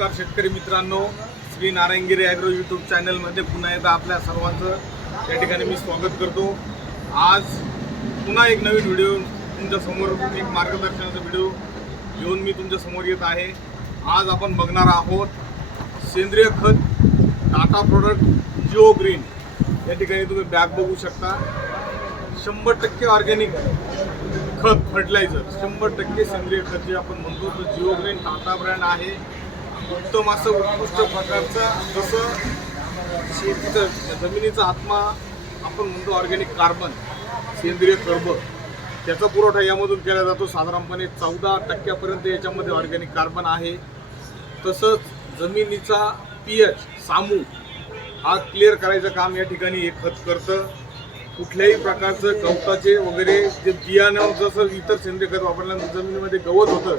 नमस्कार शेतकरी मित्रांनो श्री नारायणगिरी ॲग्रो यूट्यूब चॅनलमध्ये पुन्हा एकदा आपल्या सर्वांचं या ठिकाणी मी स्वागत करतो. आज पुन्हा एक नवीन व्हिडिओ तुमच्यासमोर एक मार्गदर्शनाचा व्हिडिओ घेऊन मी तुमच्यासमोर येत आहे. आज आपण बघणार आहोत सेंद्रिय खत टाटा प्रोडक्ट जिओ ग्रीन. या ठिकाणी तुम्ही बॅग बघू शकता. शंभर टक्के ऑर्गॅनिक खत फर्टिलायझर शंभर टक्के सेंद्रिय खत जे आपण म्हणतो तो जिओ ग्रीन टाटा ब्रँड आहे. उत्तम असं उत्कृष्ट प्रकारचं जसं शेतीचं जमिनीचा आत्मा आपण म्हणतो ऑर्गॅनिक कार्बन सेंद्रिय कर्ब त्याचा पुरवठा यामधून केला जातो. साधारणपणे चौदा टक्क्यापर्यंत याच्यामध्ये ऑर्गॅनिक कार्बन आहे. तसंच जमिनीचा पी एच सामू हा क्लिअर करायचं काम या ठिकाणी हे खत करतं. कुठल्याही प्रकारचं गवताचे वगैरे जे बियाणं जसं इतर सेंद्रिय खत वापरल्यानंतर जमिनीमध्ये गवत होतं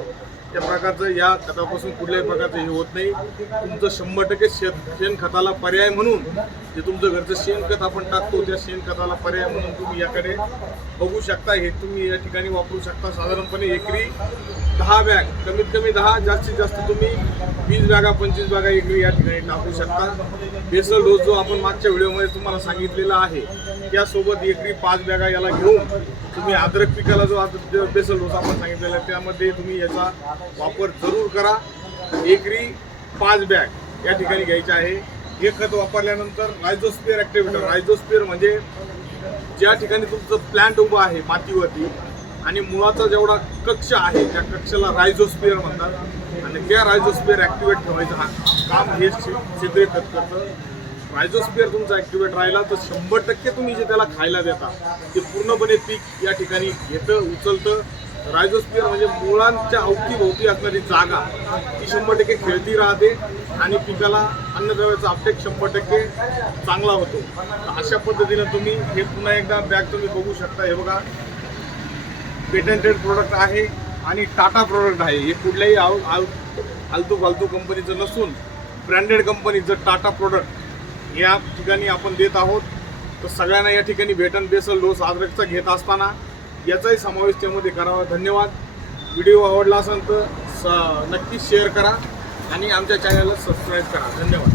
त्या प्रकारचं या खतापासून कुठल्याही प्रकारचं हे होत नाही. तुमचं शंभर टक्के शेत शेणखताला पर्याय म्हणून जे तुमचं घरचं शेणखत आपण टाकतो त्या शेणखताला पर्याय म्हणून तुम्ही याकडे बघू शकता. हे तुम्ही या ठिकाणी वापरू शकता. साधारणपणे एकरी दहा बॅग कमीत कमी दहा जास्तीत जास्त तुम्ही वीस बॅगा पंचवीस बॅगा एकरी या ठिकाणी टाकू शकता. बेसल डोस जो आपण मागच्या व्हिडिओमध्ये तुम्हाला सांगितलेला आहे त्यासोबत एकरी पाच बॅगा याला घेऊन तुम्ही अद्रक पिकाला जो बेसल डोस आपण सांगितलेला आहे त्यामध्ये तुम्ही याचा वापर जरूर करा. एकरी पाच बॅग या ठिकाणी घ्यायचे आहे. हे खत वापरल्यानंतर रायझोस्पिअर ॲक्टिव्हेटर रायझोस्पिअर म्हणजे ज्या ठिकाणी तुमचं प्लांट उभं आहे मातीवरती आणि मुळाचा जेवढा कक्ष आहे त्या कक्षाला रायझोस्पिअर म्हणतात. आणि त्या रायझोस्पिअर ॲक्टिवेट ठेवायचं हा काम हे सेंद्रिय खत करतं. रायझोस्पिअर तुमचा ॲक्टिवेट राहिला तर शंभर टक्के तुम्ही जे त्याला खायला देता ते पूर्णपणे पीक या ठिकाणी घेतं उचलतं. रायझोस्पिअर म्हणजे मुळांच्या अवतीभोवती असणारी जागा ती शंभर टक्के खेळती राहते आणि पिकाला अन्नद्रव्याचा अपटेक शंभर टक्के चांगला होतो. अशा पद्धतीनं तुम्ही हे पुन्हा एकदा बॅग तुम्ही बघू शकता. हे बघा पेटंटेड प्रोडक्ट आहे आणि टाटा प्रोडक्ट आहे. हे कुठल्याही आव आव फालतू फालतू कंपनीचं नसून ब्रँडेड कंपनीचं टाटा प्रोडक्ट या ठिकाणी आपण देत आहोत. तर सगळ्यांना या ठिकाणी भेटन. बेसल डोस अद्रकचा घेत असताना याचाही समावेश त्यामध्ये करावा. धन्यवाद. व्हिडिओ आवडला असेल तर स नक्कीच शेअर करा आणि आमच्या चॅनलला सबस्क्राईब करा. धन्यवाद.